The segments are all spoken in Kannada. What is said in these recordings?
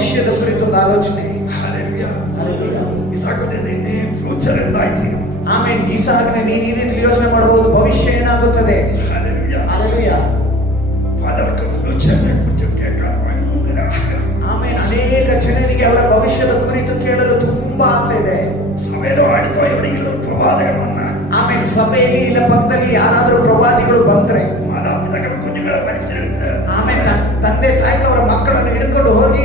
ಭವಿಷ್ಯದ ಕುರಿತೊಂದು ಆಲೋಚನೆ. Hallelujah. ಇಸಾಕನೇ ಫ್ಯೂಚರ್ ಎಂದಾಯ್ತು. ಆಮೆನ್. ಇಸಾಕನೇ ನೀನು ಈ ರೀತಿ ಯೋಚನೆ ಮಾಡಬಹುದು, ಭವಿಷ್ಯ ಏನಾಗುತ್ತದೆ. Hallelujah. Hallelujah. ಪಲർക്ക് ಫ್ಯೂಚರ್നെ കുറിച്ച് കേൾക്കാൻ ഭയങ്കര ആഗ്രഹം. ಆಮೆನ್. ಅನೇಕ ಜನರಿಗೆ ಅವರ ಭವಿಷ್ಯದ ಕುರಿತು ಕೇಳಲು ತುಂಬಾ ಆಸೆ ಇದೆ. ಸಭೆಯಲ್ಲೋ ಆಡಿತೋ ಎವಡೆങ്കിലും ಪ್ರವಾದಕರು ವನ್ನ. ಆಮೆನ್. ಸಭೆಯಲ್ಲಿ ಇಲ್ಲ ಪಕ್ಕದಲ್ಲಿ ಯಾರಾದರೂ ಪ್ರವಾದಿಗಳು ಬಂದ್ರೆ ಮಾತಾಪಿತಗಳ ಕುഞ്ഞുങ്ങളെ വലിച്ചെടുത്ത് ಆಮೆನ್ ತಂದೆ ತಾಯಿಗಳವರ ಮಕ್ಕಳನ್ನು ಹಿಡಿದುಕೊಂಡು ಹೋಗಿ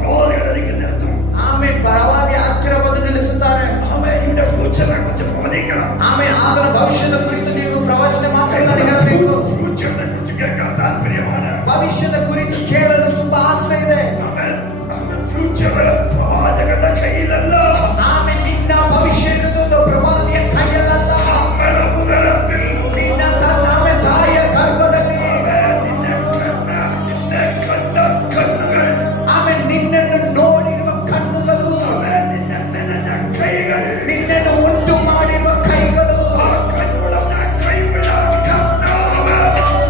ಪ್ರವಾದಿಗಳಿಗೆ ನಿಲ್ತಾರೆ. ಆಮೆನ್. ಪ್ರವಾದಿ ಹತ್ತಿರ ಬಂದು ನಿಲ್ಲಿಸುತ್ತಾರೆ. ಆಮೆನ್. ಇವನ ಫ್ಯೂಚರ್നെ കുറിച്ച് പ്രവചിക്കണം. ಆಮೆನ್. ಆತನ ಭವಿಷ್ಯದ ಕುರಿತು ನೀವು ಪ್ರವಚನ ಮಾತಾಡಿ ಹೇಳಬೇಕು. ಫ್ಯೂಚರ್നെ കുറിച്ച് കേൾക്കാൻ താല്പര്യമാണ്. ಭವಿಷ್ಯದ ಕುರಿತು ಕೇಳಲು ತುಂಬಾ ಆಸೆ ಇದೆ. ಆಮೆನ್. ಆಮೆನ್. ಫ್ಯೂಚರ್ ಪ್ರವಾದಿಗಳ ಕೈಯಲ್ಲ. ಆಮೆನ್. ನಿನ್ನ ಭವಿಷ್ಯ ಇರುವುದು ಪ್ರವಾದಿಯ ಕೈಯಲ್ಲ. ಅಮ್ಮನ ಉದರದಲ್ಲಿ ನಿನ್ನ ತಾಯಿಯ ಗರ್ಭದಲ್ಲಿ. ನಿನ್ನ ಕಣ್ಣ ಕಣ್ಣುಗಳು. ಆಮೆನ್. ನಿನ್ನನ್ನು ನೋಡಿರುವ ಕಣ್ಣುಗಳು. ಆಮೆನ್. ನಿನ್ನ ನೆನನ ಕೈಗಳು. ನಿನ್ನನ್ನು ಉಂಟು ಮಾಡಿರುವ ಕೈಗಳು. ಆ ಕಣ್ಣುಗಳನ್ನ ಕೈಗಳ ಕರ್ತಾವ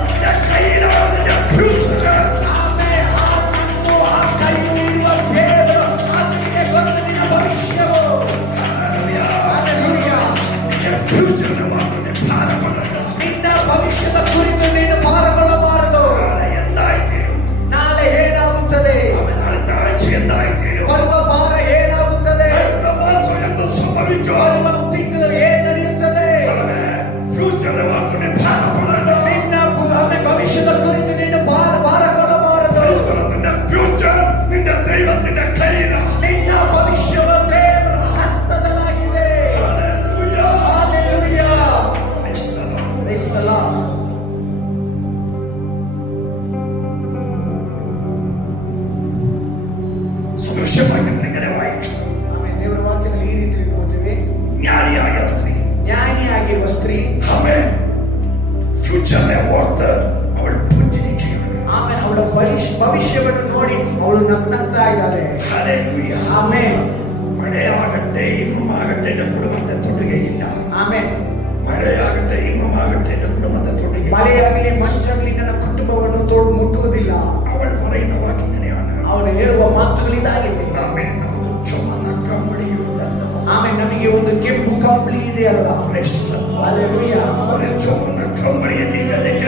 ನಿನ್ನ ಕೈಲಾದ ಫ್ಯೂಚರ್. ಆಮೆನ್. ಆ ಕಣ್ಣು ಆ ಕೈಯಲ್ಲಿರುವ ದೇವರು ಆತನಿಗೆ ಗೊತ್ತು ನಿನ್ನ ಭವಿಷ್ಯವು. Hallelujah. ನಿನ್ನ ಫ್ಯೂಚರ್ನ ವಾದನೆ ಪ್ರಾರಂಭವಾದ ನಿನ್ನ ಭವಿಷ್ಯದ ಕುರಿತು ನೀನು ಭಾರಗೊಳ್ಳಬಾರದು. ನಾಳೆ ಎಂದಾಯ್ತೀರು. ನಾಳೆ ಏನಾಗುತ್ತದೆ, ಆಮೇಲೆ അടുത്ത ആഴ്ച ಎಂದಾಯ್ತೀರು. ಬರುವ ವಾರ ಏನಾಗುತ್ತದೆ, അടുത്ത മാസം എന്ത് സംഭവിക്കും. ಬರುವ ತಿಂಗಳು ಏನ್ ನಡೆಯುತ್ತದೆ. ಫ್ಯೂಚರ್ ವಾದನೆ ಪ್ರಾರಂಭವಾದ ನಿನ್ನ ಭವಿಷ್ಯದ ಕುರಿತು ನೀನು ಭಾರಗೊಳ್ಳಬಾರದು. ನಿನ್ನ ಫ್ಯೂಚರ್ ನಿನ್ನ ದೈವത്തിന്റെ ಕೈಲ. ನಿನ್ನ ಭವಿಷ್ಯವು ದೇವರ ಹಸ್ತದಲ್ಲಾಗಿದೆ. Hallelujah. Hallelujah. Praise the Lord. Praise the Lord. സദൃശ്യവാക്യത്തിൽ ഇങ്ങനെ വായിക്കും. ಆಮೆನ್. ದೇವರ ವಾಕ್ಯದಲ್ಲಿ ಈ ರೀತಿ ನೋಡ್ತೀವಿ. ಜ್ಞಾನಿಯಾയ ಸ್ತ್ರೀ ಜ್ಞಾನಿಯಾಗಿರುವ ಸ್ತ್ರೀ ആമേൻ ഫ്യൂച്ചറിനെ ഓർത്ത് അവൾ പുഞ്ചിരിക്കുകയാണ്. ಆಮೆನ್. ಅವಳ ಭವಿಷ್ಯವನ್ನು ನೋಡಿ ಅವಳು ನಗ್ನಗ್ತಾ ಇದ್ದಾಳೆ. ഹല്ലേലൂയ. ಆಮೆನ್. മഴയാകട്ടെ ഇമ്മമാകട്ടെ എന്റെ കുടുംബത്തെ തൊടുകയില്ല. ಆಮೆನ್. മഴയാകട്ടെ ഇമ്മമാകട്ടെ എന്റെ കുടുംബത്തെ തൊടുകയില്ല. ಮಳೆಯಾಗಲಿ ಮಂಚಾಗಲಿ ನನ್ನ ಕುಟುಂಬವನ್ನು ಮುಟ್ಟುವುದಿಲ್ಲ. അവൾ പറയുന്ന വാക്ക് ഇങ്ങനെയാണ്. ಅವನು ಹೇಳುವ ಮಾತುಗಳು ಇದಾಗಿದೆ. ആമേൻ. നമുക്ക് ചുമന്ന കമ്പിളിയുണ്ടല്ലോ. ಆಮೆನ್. ನಮಗೆ ಒಂದು ಕೆಂಪು ಕಂಬಳಿ ಇದೆ ಅಲ್ಲ. Praise the Lord. Hallelujah. ഒരു ചുമന്ന കമ്പിളിയെ നിങ്ങൾ